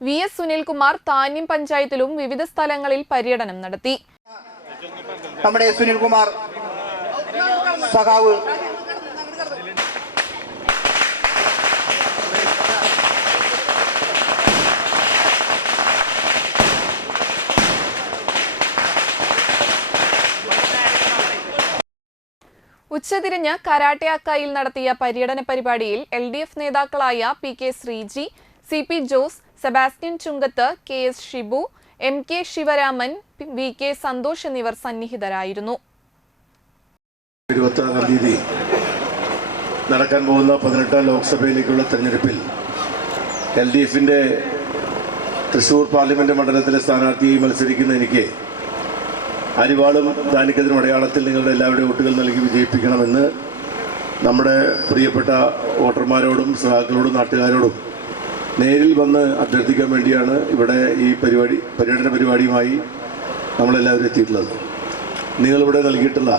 V S Sunilkumar Thanyam പഞ്ചായത്തിലും വിവിധ സ്ഥലങ്ങളിൽ പര്യടനം നടത്തി. നമ്മുടെ സുനിൽകുമാർ സഖാവ്. ഉച്ചതിരിഞ്ഞ് കരാട്ടെ അക്കായിൽ നടത്തിയ പര്യടന പരിപാടിയിൽ എൽ ഡി എഫ് നേതാക്കളായ P K Sreeji C P Jose Sebastian Chunkath K S Shibu M K Sivaraman V K Santhosh എന്നിവർ സന്നിഹിതരായിരുന്നു. നടക്കാൻ പോകുന്ന പതിനെട്ടാം ലോക്സഭയിലേക്കുള്ള തെരഞ്ഞെടുപ്പിൽ എൽ ഡി എഫിന്റെ തൃശ്ശൂർ പാർലമെന്റ് മണ്ഡലത്തിലെ സ്ഥാനാർത്ഥിയായി മത്സരിക്കുന്ന എനിക്ക് അരിവാളും ദാനിക്കതിനും അടയാളത്തിൽ നിങ്ങളുടെ എല്ലാവരുടെയും വോട്ടുകൾ നൽകി വിജയിപ്പിക്കണമെന്ന് നമ്മുടെ പ്രിയപ്പെട്ട വോട്ടർമാരോടും സഹാക്കളോടും നാട്ടുകാരോടും നേരിൽ വന്ന് അഭ്യർത്ഥിക്കാൻ വേണ്ടിയാണ് ഇവിടെ ഈ പരിപാടി പര്യടന പരിപാടിയുമായി നമ്മളെല്ലാവരും എത്തിയിട്ടുള്ളത്. നിങ്ങളിവിടെ നൽകിയിട്ടുള്ള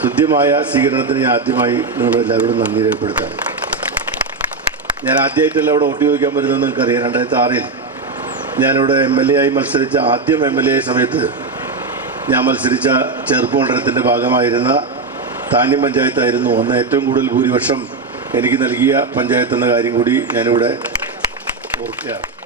ഹൃദ്യമായ സ്വീകരണത്തിന് ഞാൻ ആദ്യമായി നിങ്ങളെല്ലാവരോടും നന്ദി രേഖപ്പെടുത്താം ഞാൻ ആദ്യമായിട്ടല്ല ഇവിടെ വോട്ട് ചോദിക്കാൻ വരുന്നത് നിങ്ങൾക്കറിയാം. രണ്ടായിരത്തി ആറിൽ ഞാനിവിടെ എം എൽ എ ആയി മത്സരിച്ച ആദ്യം എം എൽ എ സമയത്ത് ഞാൻ മത്സരിച്ച ചെറുപ്പ് മണ്ഡലത്തിന്റെ ഭാഗമായിരുന്ന താന്യം പഞ്ചായത്തായിരുന്നു. അന്ന് ഏറ്റവും കൂടുതൽ ഭൂരിപക്ഷം എനിക്ക് നൽകിയ പഞ്ചായത്ത് എന്ന കാര്യം കൂടി ഞാനിവിടെ Voltaire.